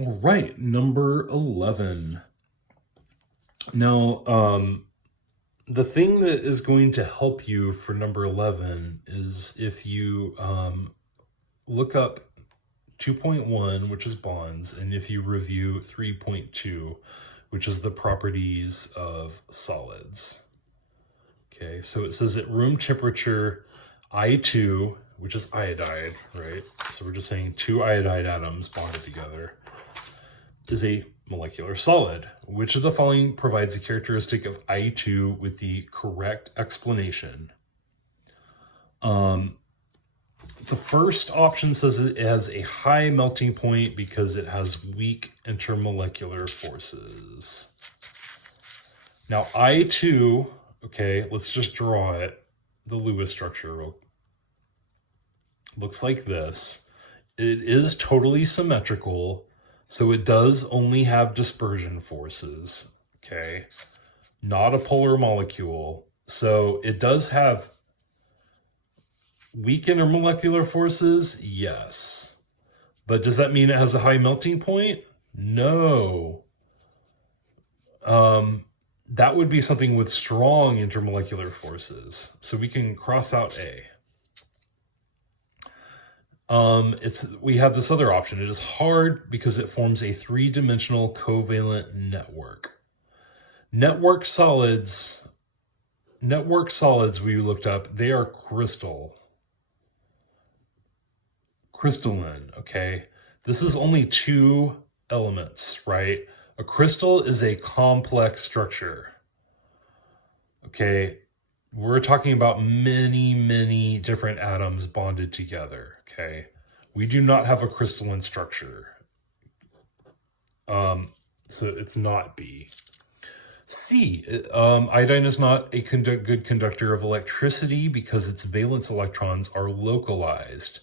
All right, number 11. Now, the thing that is going to help you for number 11 is if you look up 2.1, which is bonds, and if you review 3.2, which is the properties of solids. Okay, so it says at room temperature, I2, which is iodide, right? So we're just saying two iodide atoms bonded together, is a molecular solid. Which of the following provides a characteristic of I2 with the correct explanation? The first option says it has a high melting point because it has weak intermolecular forces. Now I2, okay, let's just draw it. The Lewis structure looks like this. It is totally symmetrical, so it does only have dispersion forces, okay? Not a polar molecule. So it does have weak intermolecular forces, yes. But does that mean it has a high melting point? No. That would be something with strong intermolecular forces. So we can cross out A. We have this other option. It is hard because it forms a three-dimensional covalent network. Network solids we looked up, they are crystalline, okay? This is only two elements, right? A crystal is a complex structure, okay? We're talking about many, many different atoms bonded together, okay? We do not have a crystalline structure. So it's not B. C, iodine is not a good conductor of electricity because its valence electrons are localized.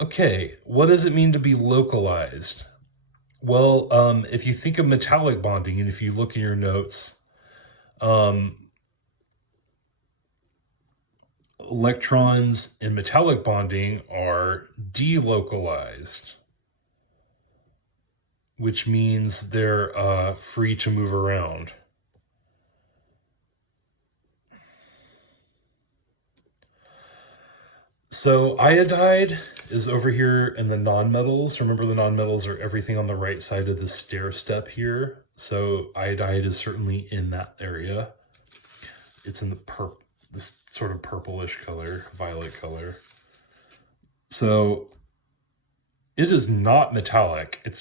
Okay, what does it mean to be localized? Well, if you think of metallic bonding, and if you look in your notes, electrons in metallic bonding are delocalized, which means they're free to move around. So iodide is over here in the nonmetals. Remember, the nonmetals are everything on the right side of the stair step here. So iodide is certainly in that area. It's in this sort of purplish color, violet color. So it is not metallic. It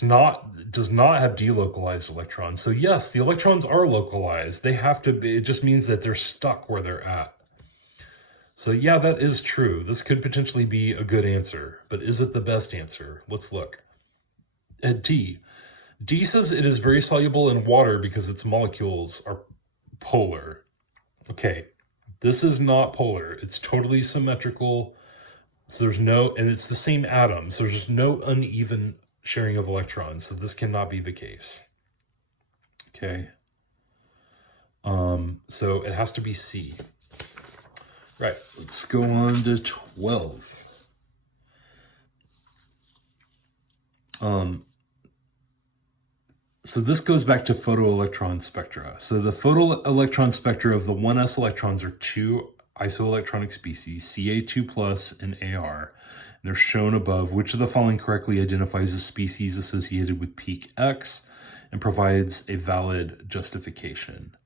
does not have delocalized electrons. So yes, the electrons are localized. They have to be, it just means that they're stuck where they're at. So yeah, that is true. This could potentially be a good answer, but is it the best answer? Let's look at D. D says it is very soluble in water because its molecules are polar. Okay, this is not polar. It's totally symmetrical. So and it's the same atom. So there's just no uneven sharing of electrons. So this cannot be the case. Okay. So it has to be C. Right, let's go on to 12. So this goes back to photoelectron spectra. So the photoelectron spectra of the 1s electrons are two isoelectronic species, Ca2+ and Ar. And they're shown above. Which of the following correctly identifies a species associated with peak X and provides a valid justification?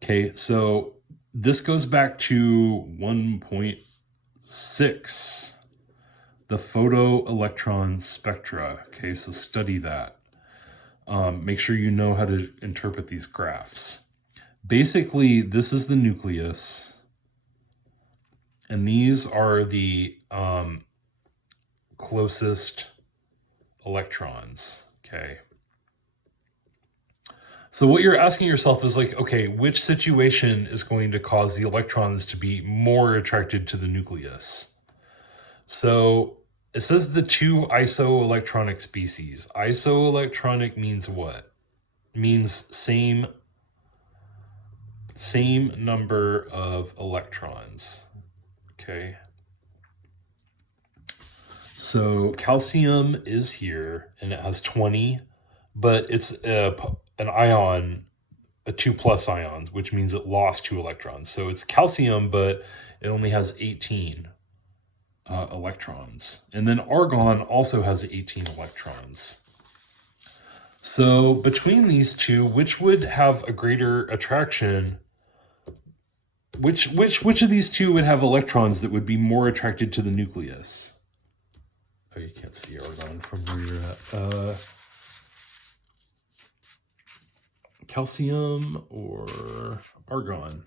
Okay, so this goes back to 1.6, the photoelectron spectra. Okay, so study that. Make sure you know how to interpret these graphs. Basically, this is the nucleus, and these are the closest electrons, okay? So what you're asking yourself is like, okay, which situation is going to cause the electrons to be more attracted to the nucleus? So it says the two isoelectronic species. Isoelectronic means what? It means same number of electrons, okay? So calcium is here, and it has 20, but it's an ion, a 2+ ions, which means it lost 2 electrons. So it's calcium, but it only has 18 electrons. And then argon also has 18 electrons. So between these two, which would have a greater attraction? Which of these two would have electrons that would be more attracted to the nucleus? Oh, you can't see argon from where you're at. Calcium or argon?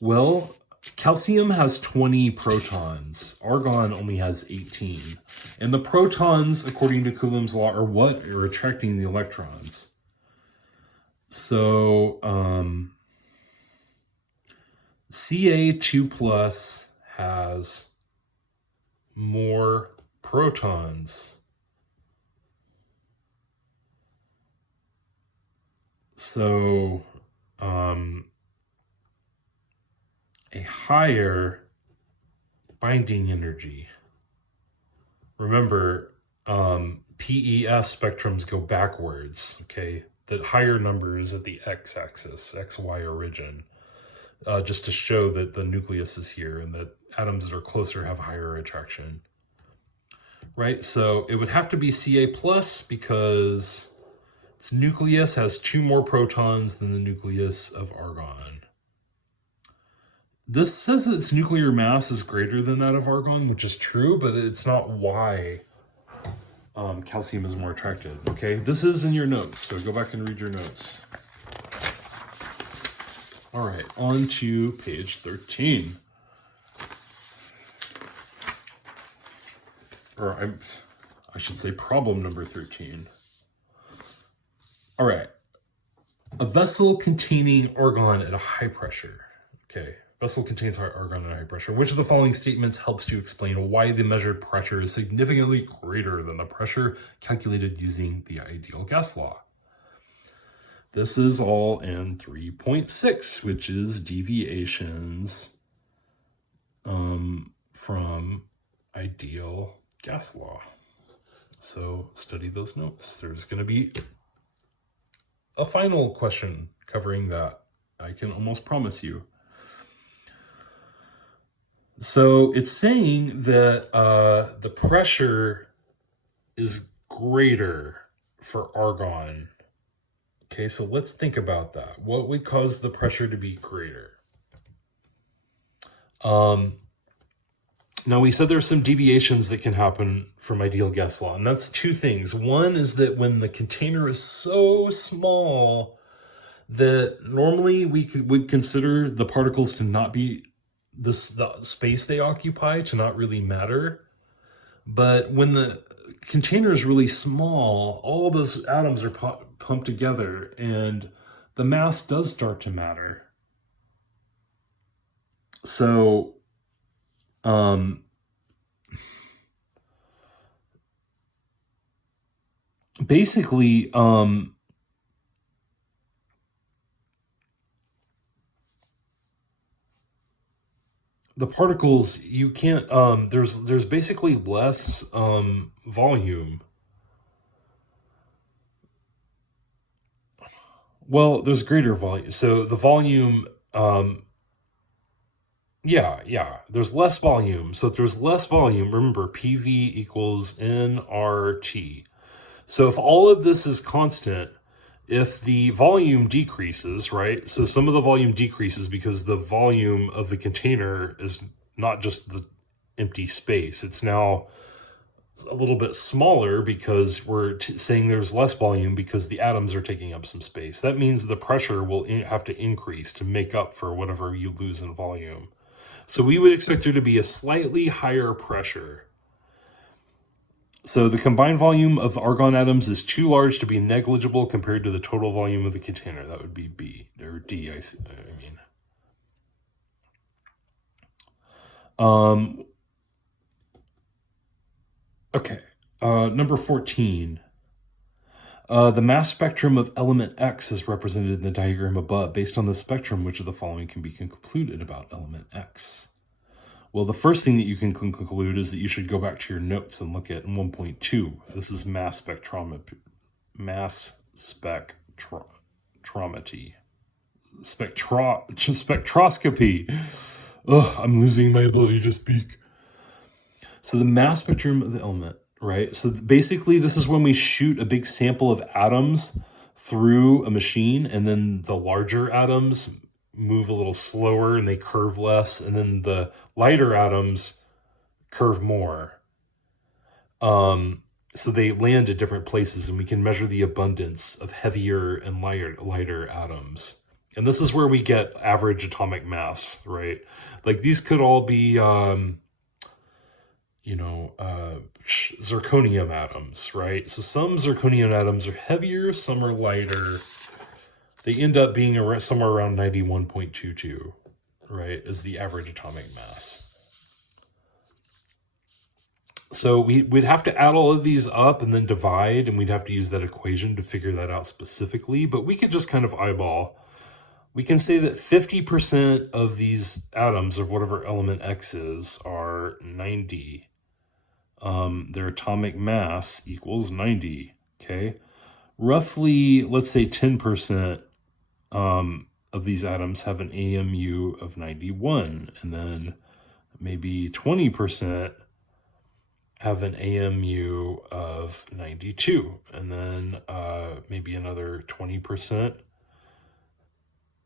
Well, calcium has 20 protons. Argon only has 18. And the protons, according to Coulomb's law, are what are attracting the electrons. So, Ca2+ has more protons. So, a higher binding energy. Remember, PES spectrums go backwards, okay? The higher number is at the x-axis, XY origin, just to show that the nucleus is here and that atoms that are closer have higher attraction. Right, so it would have to be Ca+ because its nucleus has 2 more protons than the nucleus of argon. This says that its nuclear mass is greater than that of argon, which is true, but it's not why calcium is more attracted. Okay, this is in your notes, so go back and read your notes. All right, on to page 13. Or I should say problem number 13. All right. A vessel containing argon at a high pressure. Okay. Vessel contains argon at a high pressure. Which of the following statements helps to explain why the measured pressure is significantly greater than the pressure calculated using the ideal gas law? This is all in 3.6, which is deviations from ideal gas law. So study those notes. There's going to be a final question covering that. I can almost promise you. So it's saying that the pressure is greater for argon. Okay, so let's think about that. What would cause the pressure to be greater? Now, we said there's some deviations that can happen from ideal gas law, and that's 2 things. One is that when the container is so small that normally we would consider the particles to not be the space they occupy to not really matter. But when the container is really small, all those atoms are pumped together, and the mass does start to matter. So, basically, the particles, you can't, there's basically less volume. Well, there's greater volume. So the volume, there's less volume. So if there's less volume, remember, PV equals nRT. So if all of this is constant, if the volume decreases, right? So some of the volume decreases because the volume of the container is not just the empty space. It's now a little bit smaller because we're saying there's less volume because the atoms are taking up some space. That means the pressure will have to increase to make up for whatever you lose in volume. So we would expect there to be a slightly higher pressure. So the combined volume of the argon atoms is too large to be negligible compared to the total volume of the container. That would be B, or D, I mean. Okay, number 14. The mass spectrum of element X is represented in the diagram above. Based on the spectrum, which of the following can be concluded about element X? Well, the first thing that you can conclude is that you should go back to your notes and look at 1.2. This is mass spectrometry. Spectroscopy. Ugh, I'm losing my ability to speak. So the mass spectrum of the element, right? So basically this is when we shoot a big sample of atoms through a machine, and then the larger atoms move a little slower and they curve less, and then the lighter atoms curve more. So they land at different places, and we can measure the abundance of heavier and lighter atoms. And this is where we get average atomic mass, right? Like these could all be, zirconium atoms, right? So some zirconium atoms are heavier, some are lighter. They end up being somewhere around 91.22, right, is the average atomic mass. So we'd have to add all of these up and then divide, and we'd have to use that equation to figure that out specifically, but we could just kind of eyeball. We can say that 50% of these atoms, or whatever element X is, are 90. Their atomic mass equals 90, okay? Roughly, let's say 10% of these atoms have an AMU of 91, and then maybe 20% have an AMU of 92, and then maybe another 20%,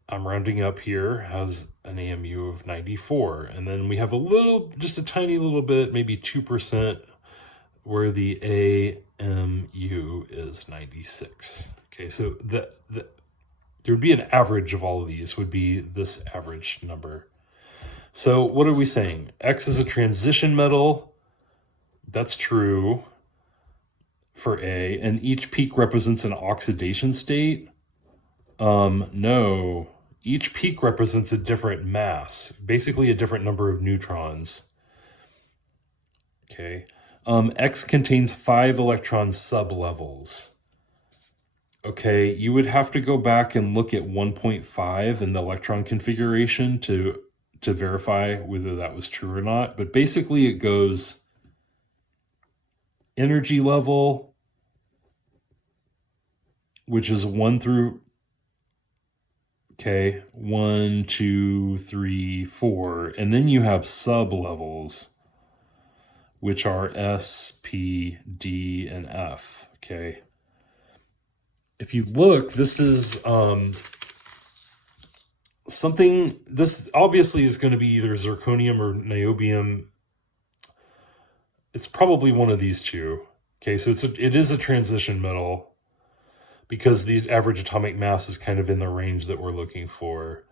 I'm rounding up here, has an AMU of 94, and then we have just a tiny little bit, maybe 2%, where the AMU is 96. Okay, so there would be an average of all of these, would be this average number. So what are we saying? X is a transition metal. That's true for A. And each peak represents an oxidation state. No. Each peak represents a different mass, basically a different number of neutrons. Okay. X contains 5 electron sublevels. Okay, you would have to go back and look at 1.5 in the electron configuration to verify whether that was true or not. But basically it goes energy level, which is 1 through, okay, 1, 2, 3, 4. And then you have sublevels, which are S, P, D, and F, okay? If you look, this is something, this obviously is going to be either zirconium or niobium. It's probably one of these two. Okay, so it is a transition metal because the average atomic mass is kind of in the range that we're looking for.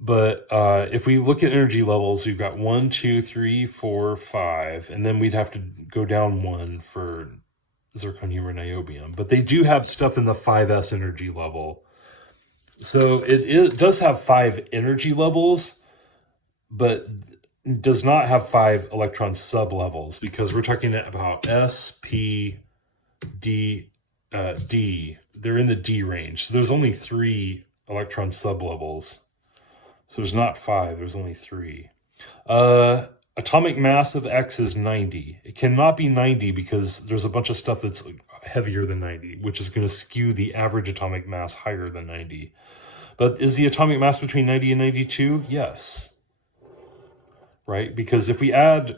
But if we look at energy levels, we've got 1, 2, 3, 4, 5, and then we'd have to go down 1 for zirconium or niobium. But they do have stuff in the 5s energy level. So it does have 5 energy levels, but does not have 5 electron sublevels, because we're talking about S, P, D, D. They're in the D range. So there's only 3 electron sublevels. So there's not 5, there's only 3. Atomic mass of X is 90. It cannot be 90 because there's a bunch of stuff that's heavier than 90, which is going to skew the average atomic mass higher than 90. But is the atomic mass between 90 and 92? Yes. Right? Because if we add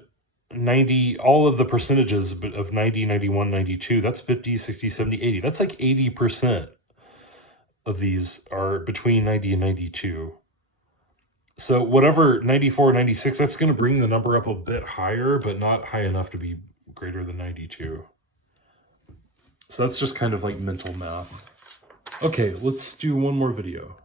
90, all of the percentages of 90, 91, 92, that's 50, 60, 70, 80. That's like 80% of these are between 90 and 92. So whatever, 94, 96, that's going to bring the number up a bit higher, but not high enough to be greater than 92. So that's just kind of like mental math. Okay, let's do one more video.